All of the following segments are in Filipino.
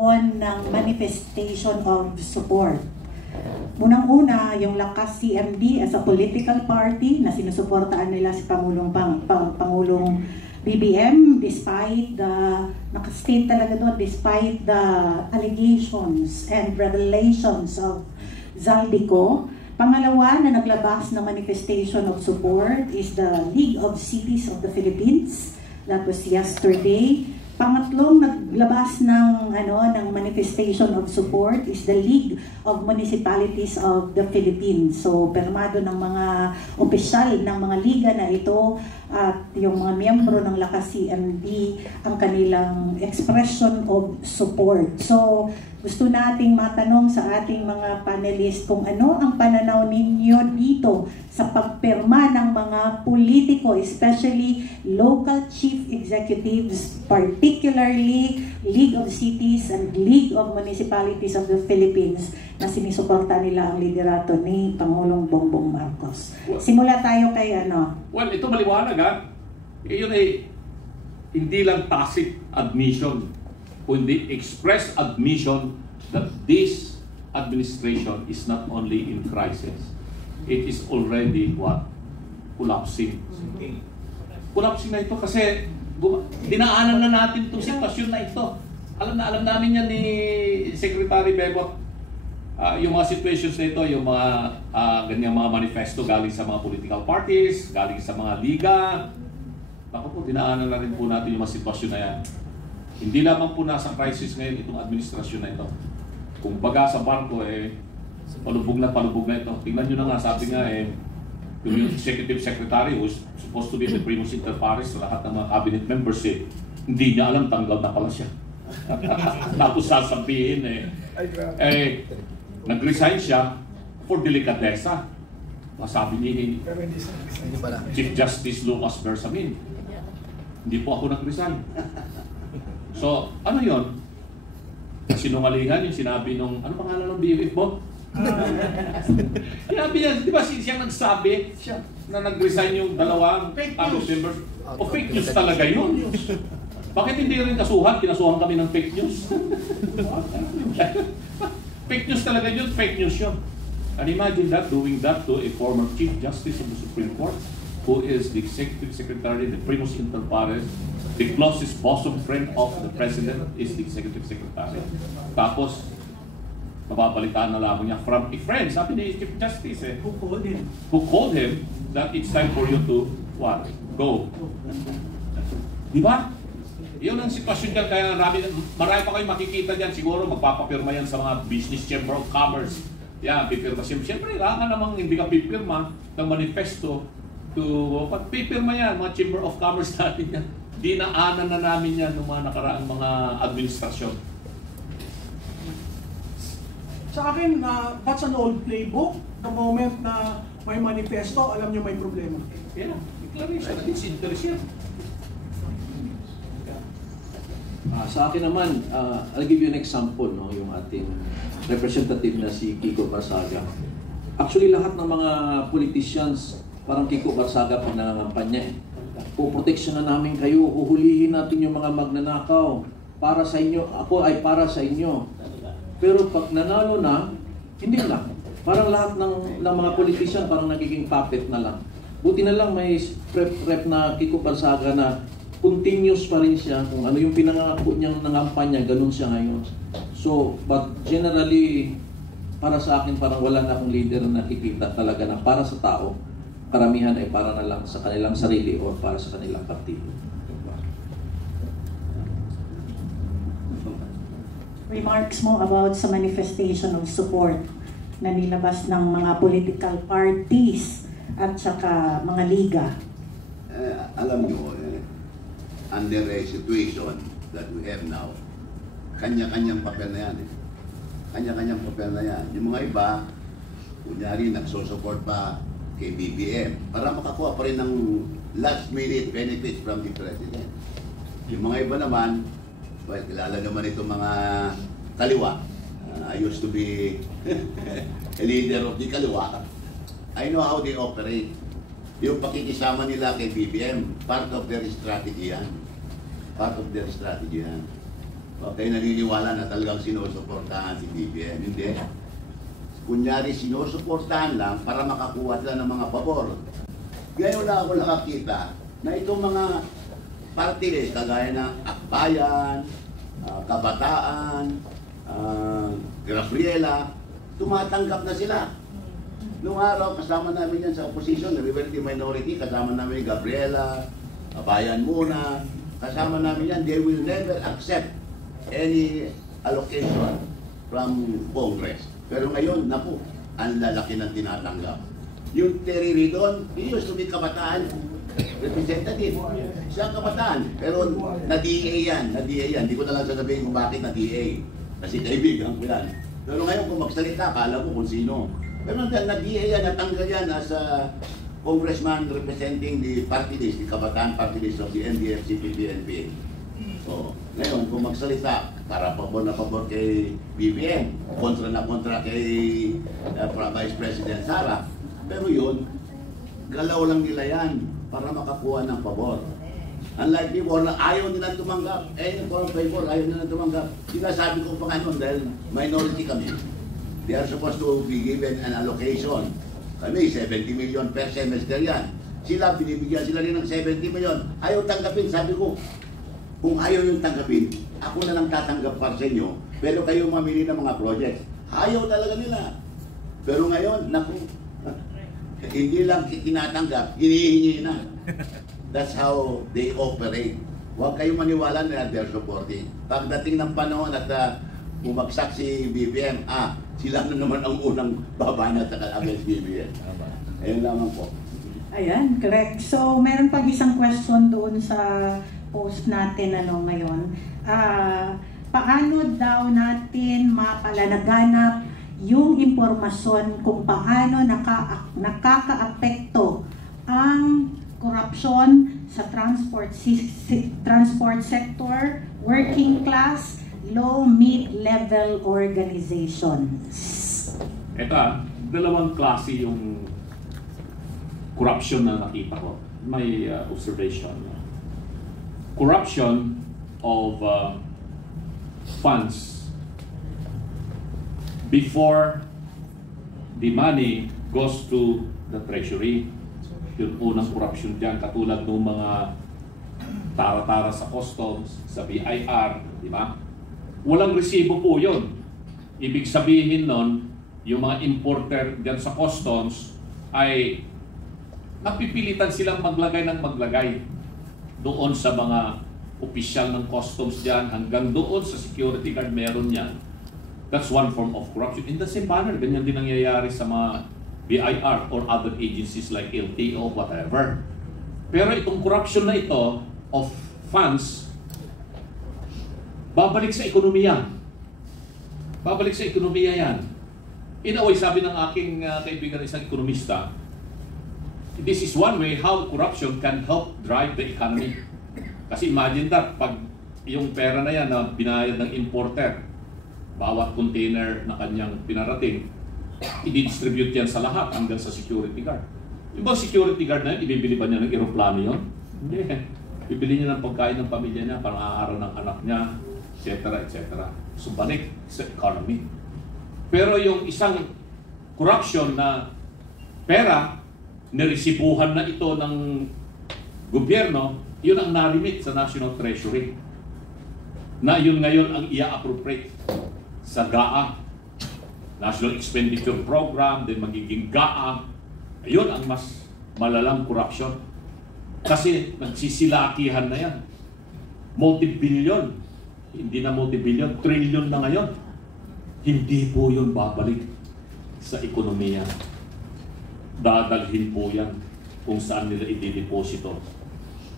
ng manifestation of support. Unang-una, yung Lakas CMD as a political party na sinusuportaan nila si Pangulong BBM despite the, nakastate talaga doon, despite the allegations and revelations of Zaldico. Pangalawa na naglabas na manifestation of support is the League of Cities of the Philippines. That was yesterday. Pangatlong naglabas ng manifestation of support is the League of Municipalities of the Philippines. So, permado ng mga opisyal ng mga liga na ito at yung mga miyembro ng Lakas CMD ang kanilang expression of support. So, gusto nating matanong sa ating mga panelist kung ano ang pananaw ninyo dito sa pagpirma ng mga politiko, especially local chief executives, particularly League of Cities and League of Municipalities of the Philippines na sinisuporta nila ang liderato ni Pangulong Bongbong Marcos. Simula tayo kay Well, ito maliwanag ha. Yun ay hindi lang tacit admission, kundi express admission that this administration is not only in crisis, it is already what? Collapsing. Collapsing na ito kasi dinaanan na natin itong sitwasyon na ito. Alam namin yan ni Secretary Bebot. Yung mga situations na ito, yung mga ganyang mga manifesto galing sa mga political parties, galing sa mga liga. Ako po, dinaanan na rin po natin yung mga sitwasyon na yan. Hindi lamang po nasa crisis ngayon itong administrasyon na ito. Kung baga sa barko, palubog na ito. Tingnan nyo na nga, sabi nga yung executive secretary who's supposed to be the primus inter pares sa lahat ng mga cabinet members, hindi niya alam, tanggal na pala siya. Tapos sasabihin, nag-resign siya for delikadesa. Sabi ni Chief Justice Lucas Bersamin, hindi po ako nag-resign. So, ano yun? Sinungalingan yung sinabi nung, ano pangalan ng BFF mo? Sinabi niya, di ba siya nagsabi na nag-resign yung dalawang members? O fake news talaga yun? Bakit hindi rin kasuhan? Kinasuhan kami ng fake news. Fake news talaga yun, fake news yun. And imagine that, doing that to a former Chief Justice of the Supreme Court, who is the Executive Secretary, the primus inter pares, the closest bosom friend of the President is the Executive Secretary. Tapos, mababalitaan na lamang niya from a friend, sabi ni Chief Justice, who called him that it's time for you to, what? Go. Di ba? Yun ang sitwasyon dyan, kaya marami pa kayo makikita dyan, siguro magpapapirma yan sa mga Business Chamber of Commerce. Yan, pipirma. Siyempre, kailangan namang hindi ka pipirma ng manifesto pipirma yan, mga Chamber of Commerce natin yan. Dinaanan na namin yan ng mga nakaraang mga administrasyon. Sa akin, that's an old playbook. The moment na may manifesto, alam nyo may problema. Yeah, declaration. It's interest yan. Sa akin naman, I'll give you an example, no, yung ating representative na si Kiko Barsaga. Actually, lahat ng mga politicians, parang Kiko Barsaga pag nangangampanya. Puproteksyon na namin kayo, uhulihin natin yung mga magnanakaw. Para sa inyo, ako ay para sa inyo. Pero pag nanalo na, hindi lang. Parang lahat ng mga politician parang nagiging puppet na lang. Buti na lang may rep na Kiko Barsaga na continuous pa rin siya. Kung ano yung pinangako niyang nangampanya, ganun siya ngayon. So, but generally, para sa akin, parang wala na akong leader na nakikita talaga na para sa tao. Karamihan ay para na lang sa kanilang sarili o para sa kanilang partido. Remarks mo about sa manifestation of support na nilabas ng mga political parties at saka mga liga. Alam nyo, under a situation that we have now, kanya-kanyang papel na yan. Kanya-kanyang papel na yan. Yung mga iba, kunyari, nagsusupport pa kay BBM para makakuha pa rin ng last minute benefits from the President. Yung mga iba naman, well, kilala naman itong mga kaliwa. I used to be a leader of the kaliwa. I know how they operate. Yung pakikisama nila kay BBM, part of their strategy yan. Part of their strategy yan. Okay, naniniwala na talagang sinusuportahan si BBM. Hindi. Kunyari, sinusuportahan lang para makakuha sila ng mga pabor. Ngayon na ako nakakita na itong mga party list, kagaya ng Akbayan, Kabataan, Gabriela, tumatanggap na sila. Noong araw, kasama namin yan sa opposition, Rebelde Minority, kasama namin Gabriela, Bayan Muna, kasama namin yan. They will never accept any allocation from Congress. Pero ngayon, naku, ang lalaki ng tinatanggap. Yung Terry Ridon, he used to be Kabataan representative. Siya Kabataan. Pero na-DA yan, na-DA yan. Hindi ko na lang sasabihin kung bakit na-DA. Kasi kaibigan ko yan. Pero ngayon kung magsalita, kala mo kung sino. Pero na-DA yan, natanggal yan as a congressman representing the party list, the Kabataan party list of the NDF-CPP-NPA. So, ngayon, kung magsalita, para pabor na pabor kay BBM, kontra na kontra kay Vice President Sara. Pero yun, galaw lang nila yan para makakuha ng pabor. Unlike before, na ayaw nilang tumanggap. For favor, ayaw nilang tumanggap. Sinasabi ko pa nga nun, dahil minority kami. They are supposed to be given an allocation. Kami, 70 million per semester yan. Sila, binibigyan sila rin ng 70 million. Ayaw tanggapin, sabi ko. Kung ayaw yung tanggapin, ako na lang tatanggap para sa inyo, pero kayo mamili ng mga projects. Ayaw talaga nila. Pero ngayon, naku, hindi lang tinatanggap, hinihingi na. That's how they operate. Huwag kayong maniwala na they're supporting. Pagdating ng panahon at bumagsak si BBM, sila na naman ang unang babanat against BBM. Ayun lamang po. Ayan, correct. So, meron pang isang question doon sa post natin ngayon. Paano daw natin mapalanaganap yung impormasyon kung paano nakakaapekto ang korupsyon sa transport sector, working class, low, mid-level organizations? Ito, dalawang klase yung corruption na nakita ko. May observation. Corruption of funds before the money goes to the treasury. Yung unang corruption dyan, katulad ng mga tara-tara sa customs, sa BIR, di ba? Walang resibo po yun. Ibig sabihin nun, yung mga importer dyan sa customs ay napipilitan silang maglagay ng maglagay doon sa mga opisyal ng customs dyan, hanggang doon sa security guard meron yan. That's one form of corruption. In the same manner, ganyan din nangyayari sa mga BIR or other agencies like LTO, whatever. Pero itong corruption na ito of funds, babalik sa ekonomiya. Babalik sa ekonomiya yan. In a way, sabi ng aking kaibigan isang ekonomista, this is one way how corruption can help drive the economy. Kasi imagine that, pag yung pera na yan na binayad ng importer, bawat container na kanyang pinarating, i-distribute yan sa lahat hanggang sa security guard. Yung bang security guard na yun, ibibili ba niya ng aeroplano yun? Hindi. Bibili niya ng pagkain ng pamilya niya, pang-aaral ng anak niya, etc. etc. So balik sa economy. Pero yung isang corruption na pera, niresibuhan na ito ng gobyerno, yun ang narimit sa National Treasury. Na yun ngayon ang i-appropriate sa GAA, National Expenditure Program, then magiging GAA. Ayun ang mas malalang corruption. Kasi nagsisilakihan na yan. Multi-billion. Hindi na multi-billion, trillion na ngayon. Hindi po yun babalik sa ekonomiya. Dadalhin po yan kung saan nila i-deposito.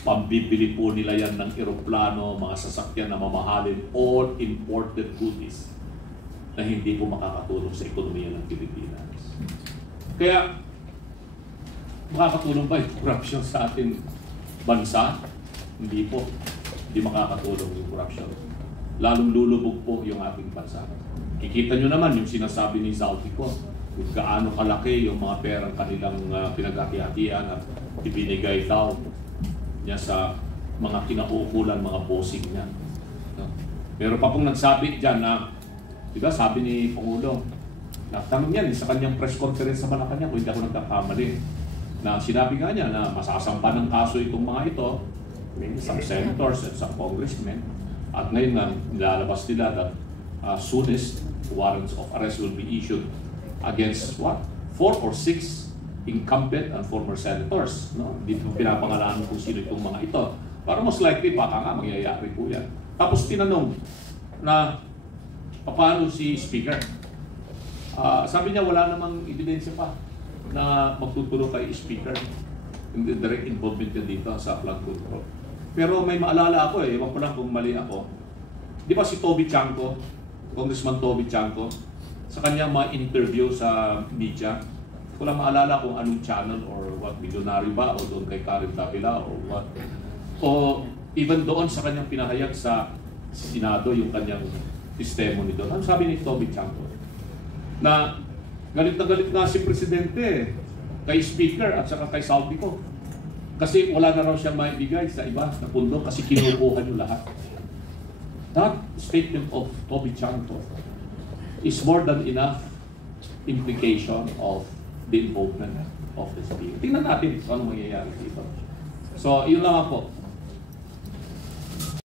Pambibili po nila yan ng eroplano, mga sasakyan na mamahalin, all imported goodies na hindi po makakatulong sa ekonomiya ng Pilipinas. Kaya, makakatulong ba yung corruption sa ating bansa? Hindi po. Hindi makakatulong yung corruption. Lalong lulubog po yung ating bansa. Kikita nyo naman yung sinasabi ni Zaldico, kung gaano kalaki yung mga perang kanilang pinagkakihatian at ibinigay daw niya sa mga kinaukulan, mga bossing niya. Meron pa pong nagsabi dyan na, di ba, sabi ni Pangulo, natanong yan sa kanyang press conference sa Malacanang, kung hindi ako nagkakamali, na sinabi nga niya na masasampa ng kaso itong mga ito, some senators at some congressmen, at ngayon nga, nilalabas nila that soonest warrants of arrest will be issued against what? 4 or 6 incumbent and former senators. No? Hindi po pinapangalanan kung sino itong mga ito. Para most likely, baka nga mangyayari po yan. Tapos tinanong na paano si Speaker. Sabi niya wala namang ebidensya pa na magtutulong kay Speaker. Hindi direct involvement niya dito sa flood control. Pero may maalala ako ewan ko lang kung mali ako. Di ba si Toby Chanco, Congressman Toby Chanco, sa kanyang mga interview sa media, ko lang maalala kung anong channel or what, Milyonaryo ba o doon kay Karen Davila or what. O even doon sa kanyang pinahayag sa Senado yung kanyang testimony doon. Ano sabi ni Toby Chanco? Na galit na galit nga si Presidente kay Speaker at saka kay Saldico. Kasi wala na raw siyang maibigay sa iba na pundo kasi kinukuha niyo lahat. That statement of Toby Chanco is more than enough implication of the involvement of the Speaker. Tingnan natin kung ano mangyayari dito. So, yun lang po.